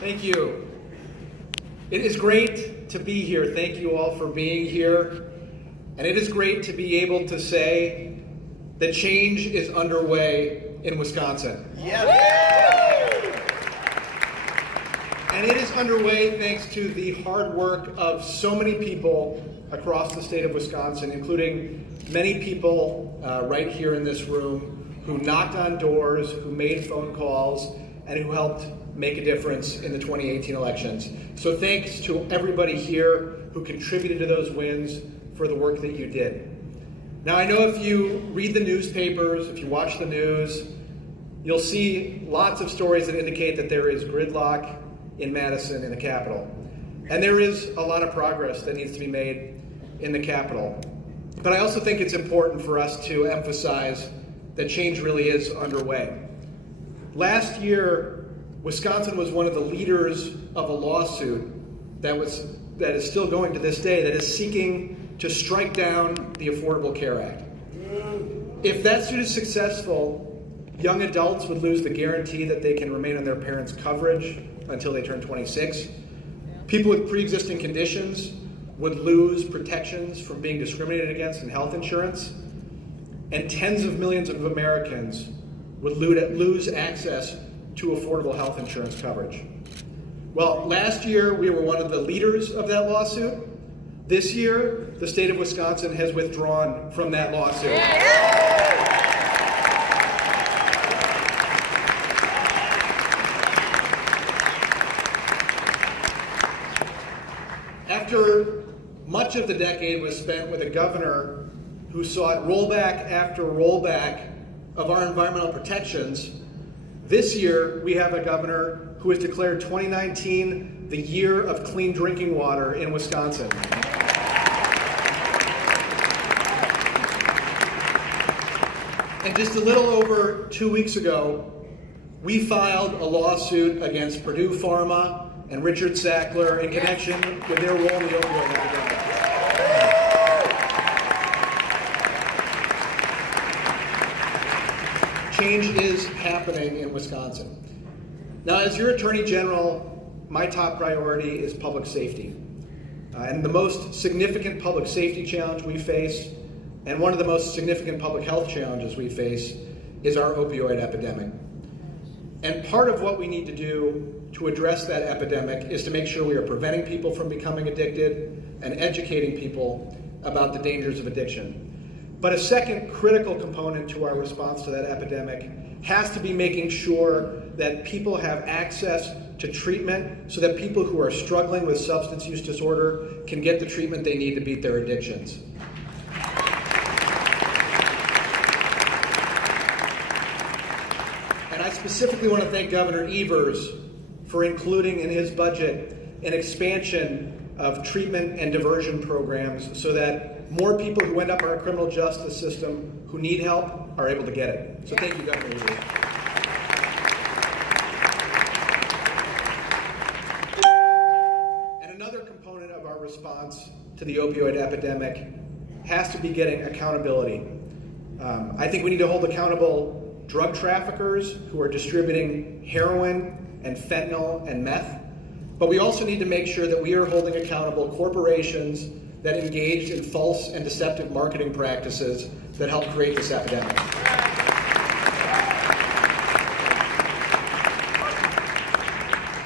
Thank you. It is great to be here. Thank you all for being here. And it is great to be able to say that change is underway in Wisconsin. Yes. And it is underway thanks to the hard work of so many people across the state of Wisconsin, including many people right here in this room who knocked on doors, who made phone calls, and who helped make a difference in the 2018 elections. So thanks to everybody here who contributed to those wins for the work that you did. Now I know if you read the newspapers, if you watch the news, you'll see lots of stories that indicate that there is gridlock in Madison, in the Capitol. And there is a lot of progress that needs to be made in the Capitol. But I also think it's important for us to emphasize that change really is underway. Last year, Wisconsin was one of the leaders of a lawsuit that is still going to this day, that is seeking to strike down the Affordable Care Act. If that suit is successful, young adults would lose the guarantee that they can remain on their parents' coverage until they turn 26. People with pre-existing conditions would lose protections from being discriminated against in health insurance. And tens of millions of Americans would lose access to affordable health insurance coverage. Well, last year we were one of the leaders of that lawsuit. This year, the state of Wisconsin has withdrawn from that lawsuit. After much of the decade was spent with a governor who sought rollback after rollback of our environmental protections, this year we have a governor who has declared 2019 the year of clean drinking water in Wisconsin. And just a little over 2 weeks ago, we filed a lawsuit against Purdue Pharma and Richard Sackler in connection with their role in the opioid epidemic. Change is happening in Wisconsin. Now, as your Attorney General, my top priority is public safety. And the most significant public safety challenge we face, and one of the most significant public health challenges we face, is our opioid epidemic. And part of what we need to do to address that epidemic is to make sure we are preventing people from becoming addicted and educating people about the dangers of addiction. But a second critical component to our response to that epidemic has to be making sure that people have access to treatment so that people who are struggling with substance use disorder can get the treatment they need to beat their addictions. And I specifically want to thank Governor Evers for including in his budget an expansion of treatment and diversion programs so that more people who end up in our criminal justice system who need help are able to get it. So thank you, Governor Evers. And another component of our response to the opioid epidemic has to be getting accountability. I think we need to hold accountable drug traffickers who are distributing heroin and fentanyl and meth. But we also need to make sure that we are holding accountable corporations that engaged in false and deceptive marketing practices that helped create this epidemic.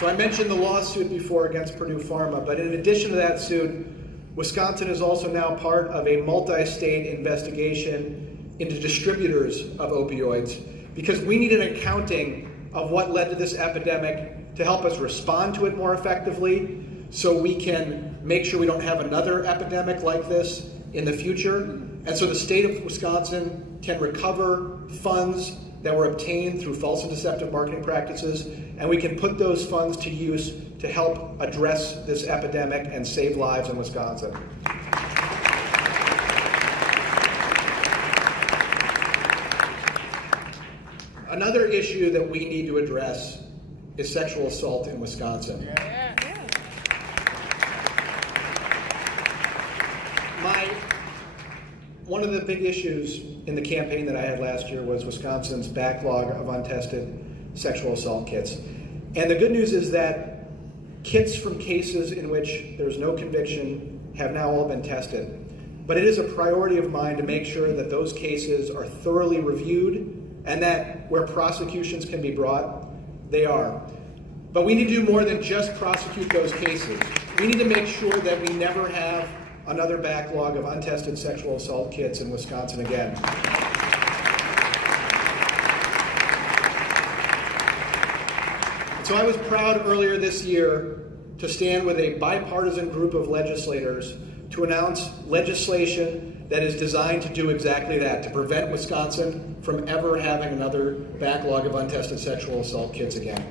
So I mentioned the lawsuit before against Purdue Pharma, but in addition to that suit, Wisconsin is also now part of a multi-state investigation into distributors of opioids, because we need an accounting of what led to this epidemic to help us respond to it more effectively, so we can make sure we don't have another epidemic like this in the future. And so the state of Wisconsin can recover funds that were obtained through false and deceptive marketing practices, and we can put those funds to use to help address this epidemic and save lives in Wisconsin. Another issue that we need to address is sexual assault in Wisconsin. One of the big issues in the campaign that I had last year was Wisconsin's backlog of untested sexual assault kits. And the good news is that kits from cases in which there's no conviction have now all been tested. But it is a priority of mine to make sure that those cases are thoroughly reviewed and that where prosecutions can be brought, they are. But we need to do more than just prosecute those cases. We need to make sure that we never have another backlog of untested sexual assault kits in Wisconsin again. So I was proud earlier this year to stand with a bipartisan group of legislators to announce legislation that is designed to do exactly that, to prevent Wisconsin from ever having another backlog of untested sexual assault kits again.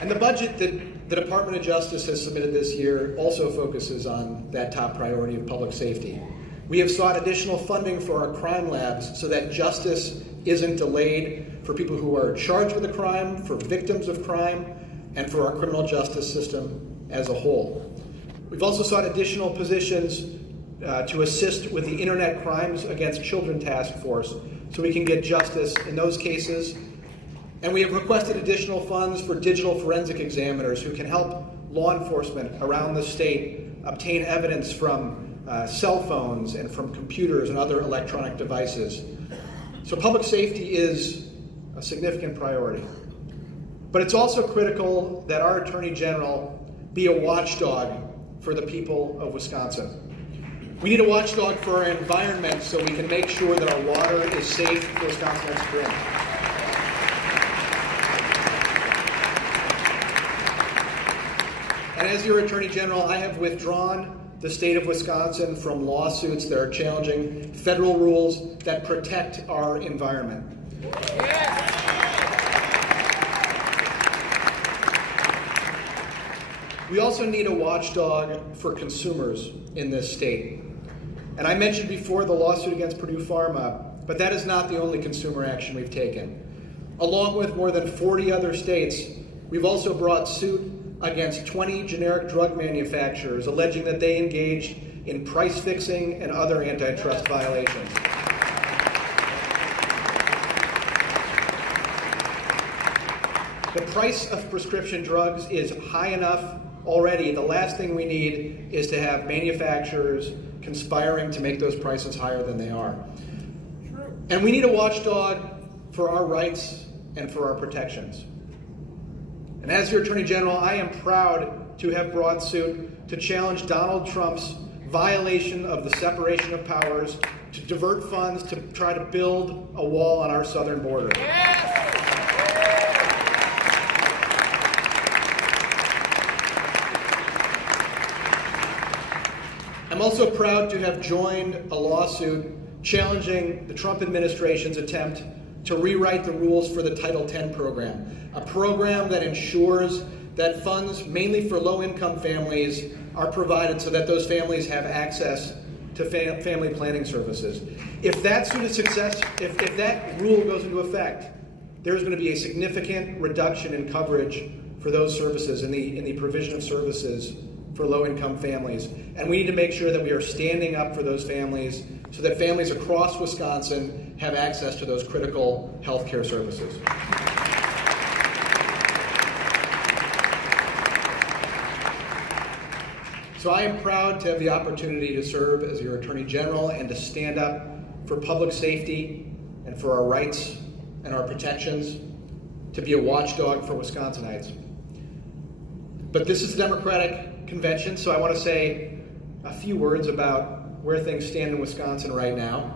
And the budget that the Department of Justice has submitted this year also focuses on that top priority of public safety. We have sought additional funding for our crime labs so that justice isn't delayed for people who are charged with a crime, for victims of crime, and for our criminal justice system as a whole. We've also sought additional positions to assist with the Internet Crimes Against Children Task Force so we can get justice in those cases. And we have requested additional funds for digital forensic examiners who can help law enforcement around the state obtain evidence from cell phones and from computers and other electronic devices. So public safety is a significant priority. But it's also critical that our Attorney General be a watchdog for the people of Wisconsin. We need a watchdog for our environment so we can make sure that our water is safe for Wisconsinites to drink. And as your Attorney General, I have withdrawn the state of Wisconsin from lawsuits that are challenging federal rules that protect our environment. Yes. We also need a watchdog for consumers in this state. And I mentioned before the lawsuit against Purdue Pharma, but that is not the only consumer action we've taken. Along with more than 40 other states, we've also brought suit against 20 generic drug manufacturers alleging that they engaged in price fixing and other antitrust violations. The price of prescription drugs is high enough already. The last thing we need is to have manufacturers conspiring to make those prices higher than they are. And we need a watchdog for our rights and for our protections. And as your Attorney General, I am proud to have brought suit to challenge Donald Trump's violation of the separation of powers, to divert funds to try to build a wall on our southern border. Yes! I'm also proud to have joined a lawsuit challenging the Trump administration's attempt to rewrite the rules for the Title X program, a program that ensures that funds, mainly for low-income families, are provided so that those families have access to family planning services. If that suit is success, if that rule goes into effect, there's going to be a significant reduction in coverage for those services, in the provision of services for low-income families. And we need to make sure that we are standing up for those families so that families across Wisconsin have access to those critical health care services. So I am proud to have the opportunity to serve as your Attorney General and to stand up for public safety and for our rights and our protections, to be a watchdog for Wisconsinites. But this is a Democratic convention, so I want to say a few words about where things stand in Wisconsin right now.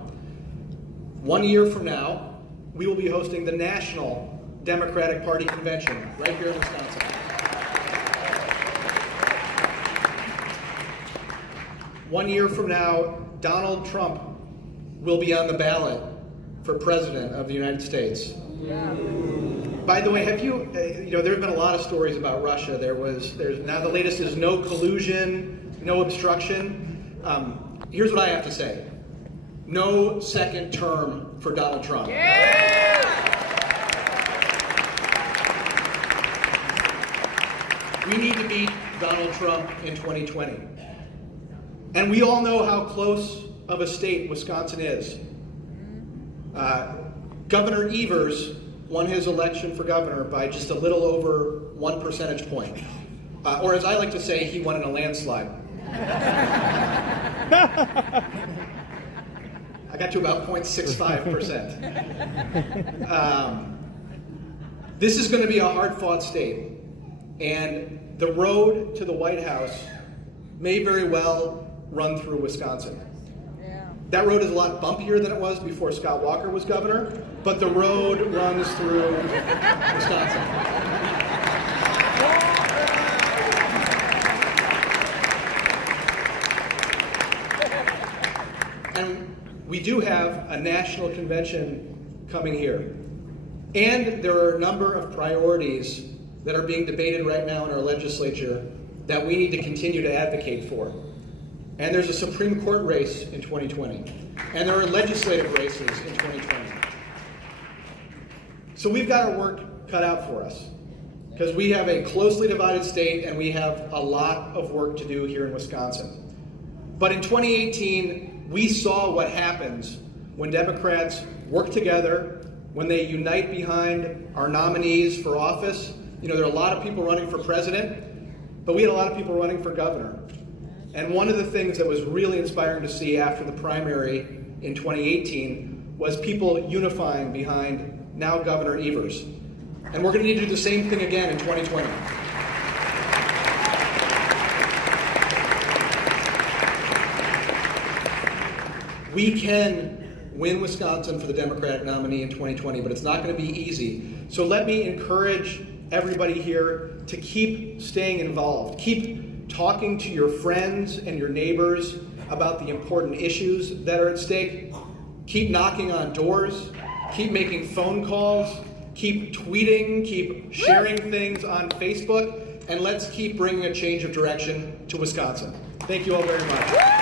1 year from now, we will be hosting the National Democratic Party Convention right here in Wisconsin. One year from now, Donald Trump will be on the ballot for President of the United States. Yeah. By the way, have you there have been a lot of stories about Russia. Now the latest is no collusion, no obstruction. Here's what I have to say. No second term for Donald Trump. Yeah! We need to beat Donald Trump in 2020. And we all know how close of a state Wisconsin is. Governor Evers won his election for governor by just a little over 1 percentage point. Or as I like to say, he won in a landslide. I got to about 0.65%. This is going to be a hard-fought state, and the road to the White House may very well run through Wisconsin. Yeah. That road is a lot bumpier than it was before Scott Walker was governor, but the road runs through Wisconsin. And we do have a national convention coming here. And there are a number of priorities that are being debated right now in our legislature that we need to continue to advocate for. And there's a Supreme Court race in 2020. And there are legislative races in 2020. So we've got our work cut out for us, because we have a closely divided state and we have a lot of work to do here in Wisconsin. But in 2018, we saw what happens when Democrats work together, when they unite behind our nominees for office. You know, there are a lot of people running for president, but we had a lot of people running for governor. And one of the things that was really inspiring to see after the primary in 2018 was people unifying behind now Governor Evers. And we're going to need to do the same thing again in 2020. We can win Wisconsin for the Democratic nominee in 2020, but it's not going to be easy. So let me encourage everybody here to keep staying involved. Keep talking to your friends and your neighbors about the important issues that are at stake. Keep knocking on doors. Keep making phone calls. Keep tweeting. Keep sharing things on Facebook. And let's keep bringing a change of direction to Wisconsin. Thank you all very much.